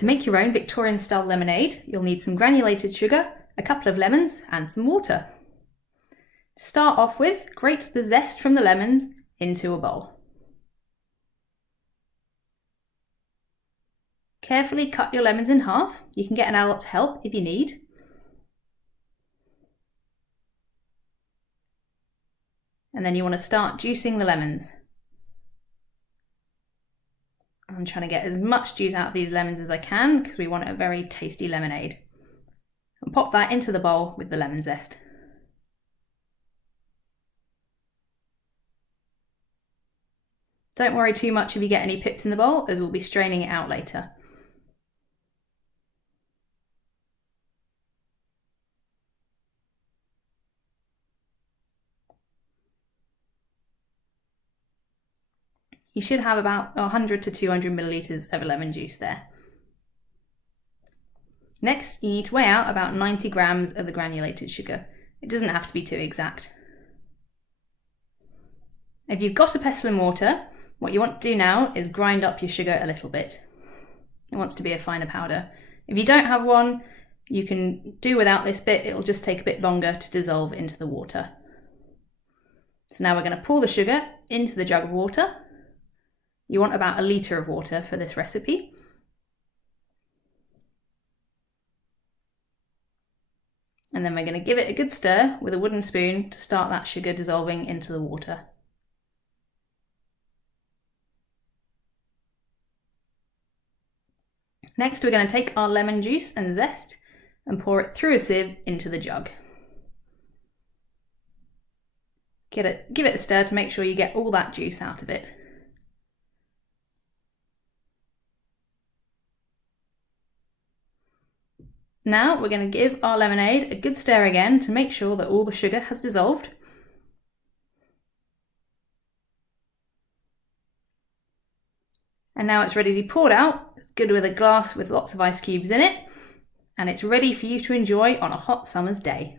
To make your own Victorian-style lemonade, you'll need some granulated sugar, a couple of lemons and some water. To start off with, grate the zest from the lemons into a bowl. Carefully cut your lemons in half. You can get an adult to help if you need. And then you want to start juicing the lemons. I'm trying to get as much juice out of these lemons as I can because we want a very tasty lemonade. And pop that into the bowl with the lemon zest. Don't worry too much if you get any pips in the bowl, as we'll be straining it out later. You should have about 100 to 200 millilitres of lemon juice there. Next, you need to weigh out about 90 grams of the granulated sugar. It doesn't have to be too exact. If you've got a pestle and mortar, what you want to do now is grind up your sugar a little bit. It wants to be a finer powder. If you don't have one, you can do without this bit. It'll just take a bit longer to dissolve into the water. So now we're going to pour the sugar into the jug of water. You want about a litre of water for this recipe. And then we're going to give it a good stir with a wooden spoon to start that sugar dissolving into the water. Next, we're going to take our lemon juice and zest and pour it through a sieve into the jug. Give it a stir to make sure you get all that juice out of it. Now we're going to give our lemonade a good stir again to make sure that all the sugar has dissolved. And now it's ready to be poured out. It's good with a glass with lots of ice cubes in it, and it's ready for you to enjoy on a hot summer's day.